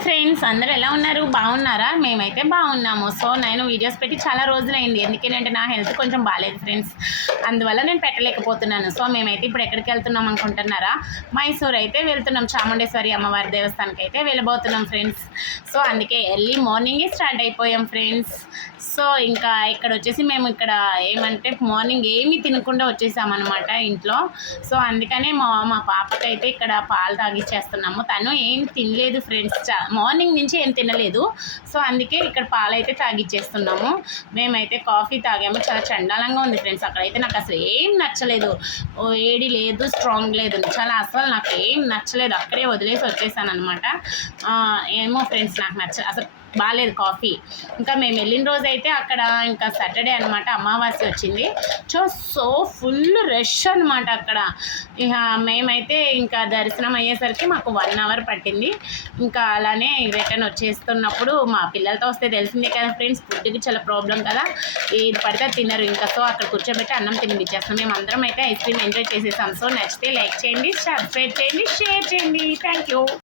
Hi friends, అందరూ ఎలా ఉన్నారు? బాగున్నారా? మేమైతే బాగున్నాము. సో నేను వీడియోస్ పెట్టి చాలా రోజులైంది. ఎందుకంటే నా హెల్త్ కొంచెం బాగాలేదు ఫ్రెండ్స్, అందువల్ల నేను పెట్టలేకపోతున్నాను. సో మేమైతే ఇప్పుడు ఎక్కడికి వెళ్తున్నాం అనుకుంటున్నారా? మైసూర్ అయితే వెళ్తున్నాం. చాముండేశ్వరి అమ్మవారి దేవస్థానానికి అయితే వెళ్ళబోతున్నాం ఫ్రెండ్స్. సో అందుకే ఎర్లీ మార్నింగే స్టార్ట్ అయిపోయాం ఫ్రెండ్స్. సో ఇంకా ఇక్కడ వచ్చేసి మేము ఇక్కడ ఏమంటే మార్నింగ్ ఏమీ తినకుండా వచ్చేసామన్నమాట ఇంట్లో. సో అందుకనే మా పాపకైతే ఇక్కడ పాలు తాగిచ్చేస్తున్నాము. తను ఏం తినలేదు ఫ్రెండ్స్, మార్నింగ్ నుంచి ఏం తినలేదు. సో అందుకే ఇక్కడ పాలు అయితే తాగిచ్చేస్తున్నాము. మేమైతే కాఫీ తాగాము. చాలా చండాలంగా ఉంది ఫ్రెండ్స్. అక్కడైతే నాకు అసలు ఏం నచ్చలేదు. ఏడి లేదు, స్ట్రాంగ్ లేదు, చాలా అసలు నాకు ఏం నచ్చలేదు. అక్కడే వదిలేసి వచ్చేసాను అనమాట. ఏమో ఫ్రెండ్స్, నాకు అసలు బాగాలేదు కాఫీ. ఇంకా మేము వెళ్ళిన రోజు అయితే అక్కడ ఇంకా సాటర్డే అనమాట, అమావాస్య వచ్చింది. సో ఫుల్ రష్ అనమాట అక్కడ. ఇక మేమైతే ఇంకా దర్శనం అయ్యేసరికి మాకు 1 అవర్ పట్టింది. ఇంకా అలానే రిటర్న్ వచ్చేస్తున్నప్పుడు మా పిల్లలతో వస్తే తెలిసిందే కదా ఫ్రెండ్స్, ఫుడ్కి చాలా ప్రాబ్లం కదా, ఏది పడితే తినరు. ఇంకా సో అక్కడ కూర్చోబెట్టి అన్నం తినిపించేస్తాం. మేము అందరం అయితే ఐస్ క్రీమ్ ఎంజాయ్ చేసేసాం. సో నచ్చితే లైక్ చేయండి, సబ్స్క్రైబ్ చేయండి, షేర్ చేయండి. Thank you.